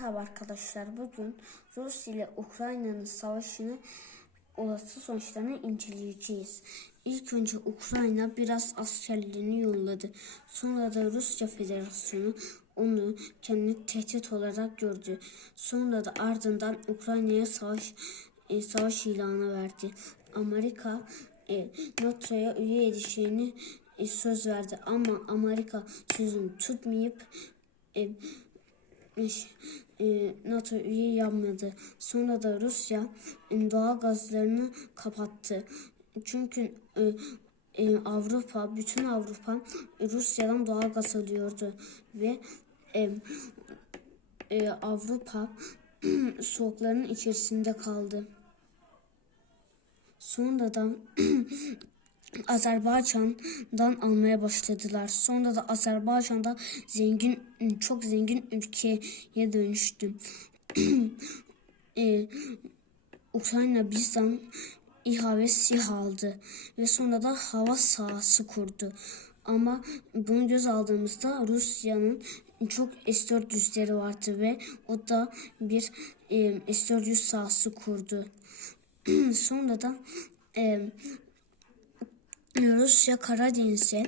Merhaba arkadaşlar. Bugün Rusya ile Ukrayna'nın savaşını olası sonuçlarını inceleyeceğiz. İlk önce Ukrayna biraz askerlerini yolladı. Sonra da Rusya Federasyonu onu kendi tehdit olarak gördü. Sonra da ardından Ukrayna'ya savaş e, savaş ilanı verdi. Amerika e, NATO'ya üye edeceğini e, söz verdi ama Amerika sözünü tutmayıp e, e, NATO üye yapmadı. Sonra da Rusya e, doğal gazlarını kapattı. Çünkü e, Avrupa, bütün Avrupa Rusya'dan doğal gaz alıyordu ve Avrupa soğukların içerisinde kaldı. Sonra da Azerbaycan'dan almaya başladılar. Sonra da Azerbaycan'da zengin, çok zengin ülkeye dönüştü. ee, Ukrayna bizden İHA ve SİHA aldı ve sonra da hava sahası kurdu. Ama bunu göz aldığımızda Rusya'nın çok S-400'leri vardı ve o da bir e, S-400 sahası kurdu. sonra da e, Rusya Karadeniz'e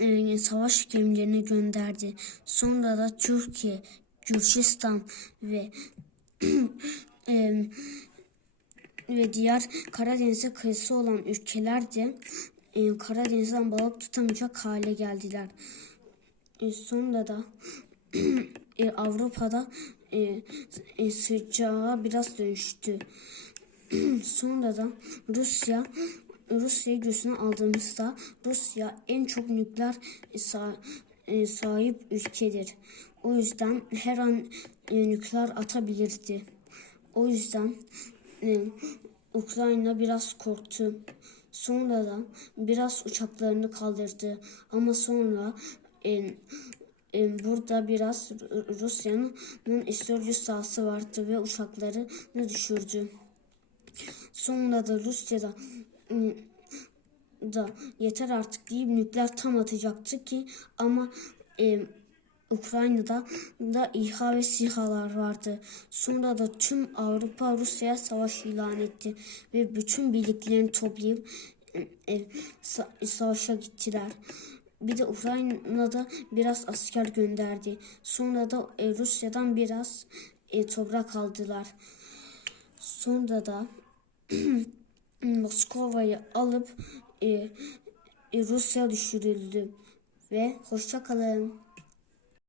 e, savaş gemilerini gönderdi. Sonra da Türkiye, Gürcistan ve e, ve diğer Karadeniz'e kıyısı olan ülkeler de e, Karadeniz'den balık tutamayacak hale geldiler. E, sonra da e, Avrupa'da e, e, sıcağa biraz dönüştü. sonra da Rusya Rusya'yı göğsüne aldığımızda Rusya en çok nükleer sa e, sahip ülkedir. O yüzden her an e, nükleer atabilirdi. O yüzden e, Ukrayna biraz korktu. Sonra da biraz uçaklarını kaldırdı. Ama sonra e, e, burada biraz Rusya'nın S-400 sahası vardı ve uçaklarını düşürdü. Sonra da Rusya'da da yeter artık deyip nükleer tam atacaktı ki ama e, Ukrayna'da da İHA ve SİHA'lar vardı. Sonra da tüm Avrupa Rusya'ya savaş ilan etti ve bütün birliklerini toplayıp e, e, sa savaşa gittiler. Bir de Ukrayna'da biraz asker gönderdi. Sonra da e, Rusya'dan biraz e, toprak aldılar. Sonra da Moskova'yı alıp e, e, Rusya düşürüldü ve hoşça kalın.